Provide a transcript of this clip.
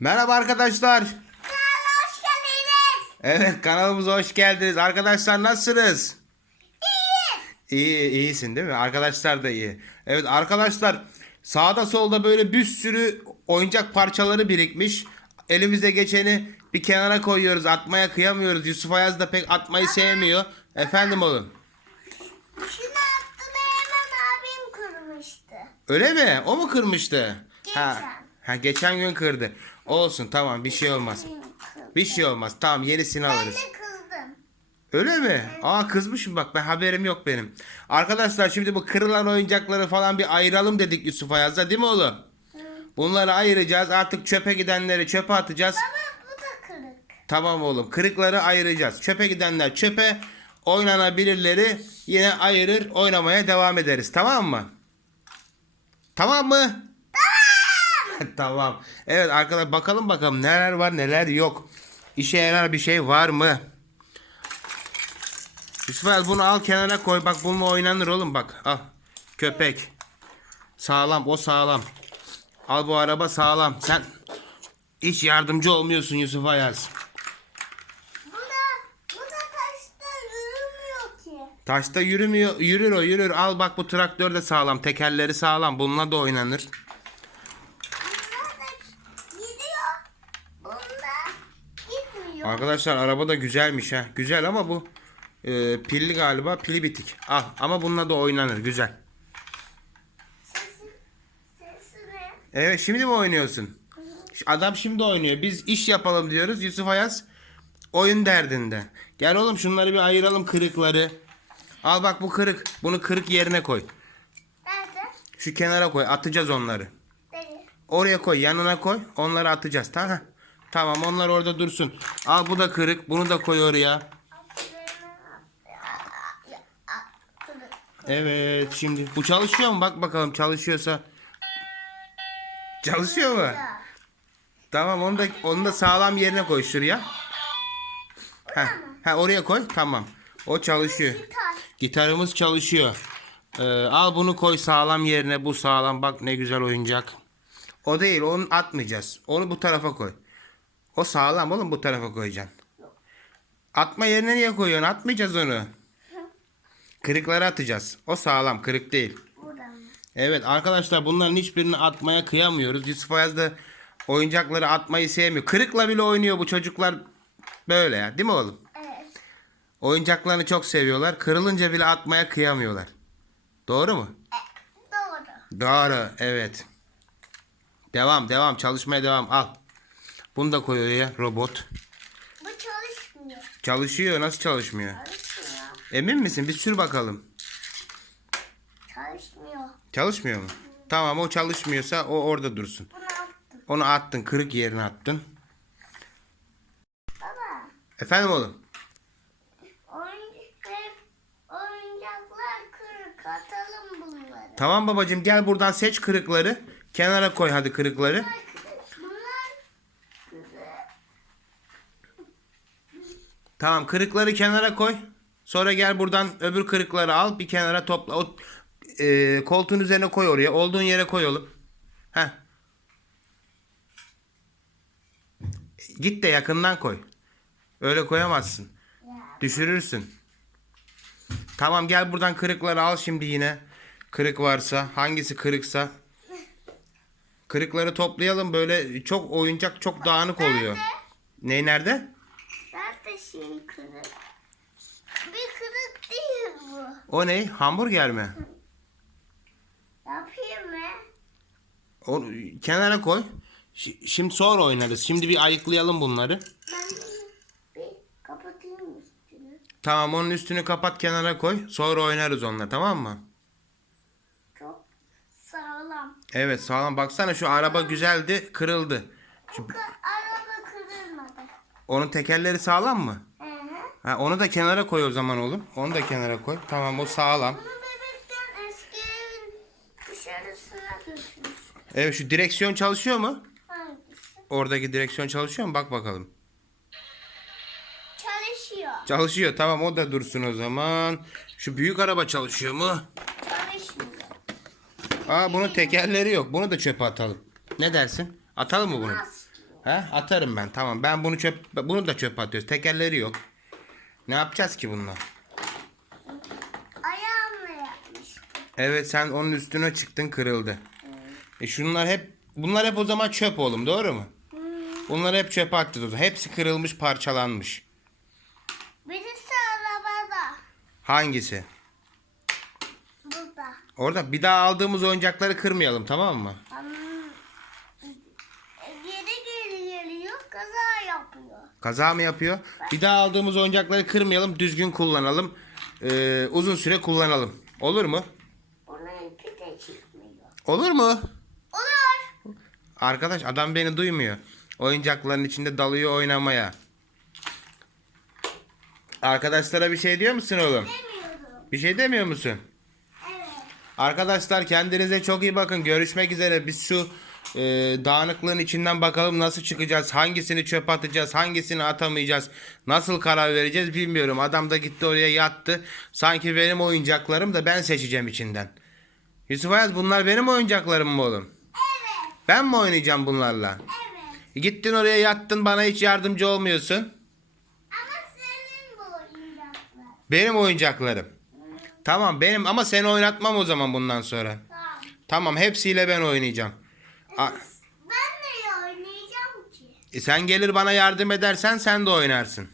Merhaba arkadaşlar. Kanala hoş geldiniz. Evet kanalımıza hoş geldiniz. Arkadaşlar nasılsınız? İyi, iyisin değil mi? Arkadaşlar da iyi. Evet arkadaşlar sağda solda böyle bir sürü oyuncak parçaları birikmiş. Elimize geçeni bir kenara koyuyoruz. Atmaya kıyamıyoruz. Yusuf Ayaz da pek atmayı sevmiyor. Efendim oğlum. Şunu attım hemen abim kırmıştı. Öyle mi? O mu kırmıştı? Ha, Geçen. ha geçen gün kırdı. Olsun tamam bir şey olmaz. Bir şey olmaz. Tamam yenisini Ben alırız. de kızdım. Öyle mi? Aa kızmışım bak ben haberim yok benim. Arkadaşlar şimdi bu kırılan oyuncakları falan bir ayıralım dedik Yusuf Ayaz'da değil mi oğlum? Bunları ayıracağız. Artık çöpe gidenleri çöpe atacağız. Baba bu da kırık. Tamam oğlum. Kırıkları ayıracağız. Çöpe gidenler çöpe, oynanabilirleri yine ayırır, oynamaya devam ederiz. Tamam mı? Tamam mı? Tamam. Evet arkadaşlar bakalım bakalım neler var neler yok. İşe yarar bir şey var mı? İsmail bunu al kenara koy. Bak bununla oynanır oğlum bak. Al. Köpek. Sağlam o sağlam. Al bu araba sağlam. Sen hiç yardımcı olmuyorsun Yusuf Ayaz. Bu da, bu da taşta yürümüyor ki. Taşta yürümüyor. Yürür o yürür. Al bak bu traktör de sağlam. Tekerleri sağlam. Bununla da oynanır. Bunlar da gidiyor. Bunda gitmiyor. Arkadaşlar araba da güzelmiş ha. Güzel ama bu e, pilli galiba. Pili bitik. Al ama bununla da oynanır. Güzel. Evet şimdi mi oynuyorsun? Adam şimdi oynuyor. Biz iş yapalım diyoruz. Yusuf Ayaz oyun derdinde. Gel oğlum şunları bir ayıralım kırıkları. Al bak bu kırık. Bunu kırık yerine koy. Nerede? Şu kenara koy. Atacağız onları. Nereye? Oraya koy. Yanına koy. Onları atacağız. Tamam. Tamam onlar orada dursun. Al bu da kırık. Bunu da koy oraya. Evet şimdi bu çalışıyor mu? Bak bakalım çalışıyorsa. Çalışıyor mu? Tamam onu da onu da sağlam yerine koy şuraya. Ha, ha oraya koy. Tamam. O çalışıyor. Gitar. Gitarımız çalışıyor. Ee, al bunu koy sağlam yerine. Bu sağlam. Bak ne güzel oyuncak. O değil. Onu atmayacağız. Onu bu tarafa koy. O sağlam oğlum bu tarafa koyacaksın. Atma yerine niye koyuyorsun? Atmayacağız onu. Kırıkları atacağız. O sağlam. Kırık değil. Evet arkadaşlar bunların hiçbirini atmaya kıyamıyoruz. Yusuf Ayaz da oyuncakları atmayı sevmiyor. Kırıkla bile oynuyor bu çocuklar. Böyle ya. Değil mi oğlum? Evet. Oyuncaklarını çok seviyorlar. Kırılınca bile atmaya kıyamıyorlar. Doğru mu? Doğru. Doğru. Evet. Devam devam. Çalışmaya devam. Al. Bunu da koy oraya. Robot. Bu çalışmıyor. Çalışıyor. Nasıl çalışmıyor? Çalışmıyor. Emin misin? Bir sür bakalım. Çalışmıyor. Çalışmıyor mu? Tamam o çalışmıyorsa o orada dursun. Bunu attım. Onu attın. Kırık yerine attın. Baba. Efendim oğlum? Oyuncak, oyuncaklar kırık. Atalım bunları. Tamam babacığım gel buradan seç kırıkları. Kenara koy hadi kırıkları. Bunlar kırık. Tamam kırıkları kenara koy. Sonra gel buradan öbür kırıkları al bir kenara topla. O e, koltuğun üzerine koy oraya. Olduğun yere koy oğlum. Heh. Git de yakından koy. Öyle koyamazsın. Düşürürsün. Tamam gel buradan kırıkları al şimdi yine. Kırık varsa hangisi kırıksa. Kırıkları toplayalım böyle çok oyuncak çok dağınık oluyor. Ne nerede? Şey kırık? Bir kırık değil bu. O ne? Hamburger mi? Yapayım mı? Onu kenara koy. Şi- Şimdi sonra oynarız. Şimdi bir ayıklayalım bunları. Ben bir kapatayım üstünü. Tamam onun üstünü kapat kenara koy. Sonra oynarız onunla tamam mı? Çok sağlam. Evet sağlam. Baksana şu araba güzeldi kırıldı. Bu ka- araba kırılmadı. Onun tekerleri sağlam mı? Hı hı. Ha, onu da kenara koy o zaman oğlum. Onu da kenara koy. Tamam o sağlam. Bunu bebekken eski evin dışarısına götürmüş. Evet şu direksiyon çalışıyor mu? Hangisi? Oradaki direksiyon çalışıyor mu? Bak bakalım. Çalışıyor. Çalışıyor. Tamam o da dursun o zaman. Şu büyük araba çalışıyor mu? Çalışmıyor. Aa bunun tekerleri yok. Bunu da çöpe atalım. Ne dersin? Atalım mı bunu? Nasıl? He? Atarım ben. Tamam. Ben bunu çöp bunu da çöpe atıyoruz. Tekerleri yok. Ne yapacağız ki bununla? Ayağımla yapmış. Evet sen onun üstüne çıktın kırıldı. E şunlar hep bunlar hep o zaman çöp oğlum doğru mu? Bunları hep çöpe atacağız. Hepsi kırılmış parçalanmış. Birisi arabada. Hangisi? Burada. Orada bir daha aldığımız oyuncakları kırmayalım tamam mı? Hmm. Geri geri geliyor. Kaza yapıyor. Kaza mı yapıyor? Bir daha aldığımız oyuncakları kırmayalım, düzgün kullanalım. Ee, uzun süre kullanalım. Olur mu? Onun ipi de çıkmıyor. Olur mu? Olur. Arkadaş adam beni duymuyor. Oyuncakların içinde dalıyor oynamaya. Arkadaşlara bir şey diyor musun oğlum? Demiyorum. Bir şey demiyor musun? Evet. Arkadaşlar kendinize çok iyi bakın. Görüşmek üzere. Biz şu e, dağınıklığın içinden bakalım nasıl çıkacağız. Hangisini çöp atacağız. Hangisini atamayacağız. Nasıl karar vereceğiz bilmiyorum. Adam da gitti oraya yattı. Sanki benim oyuncaklarım da ben seçeceğim içinden. Yusuf Ayaz bunlar benim oyuncaklarım mı oğlum? Evet. Ben mi oynayacağım bunlarla? Evet. Gittin oraya yattın bana hiç yardımcı olmuyorsun. Ama senin bu oyuncaklar. Benim oyuncaklarım. Tamam benim ama seni oynatmam o zaman bundan sonra. Tamam. Tamam hepsiyle ben oynayacağım. A- Ben de oynayacağım ki. E sen gelir bana yardım edersen sen de oynarsın.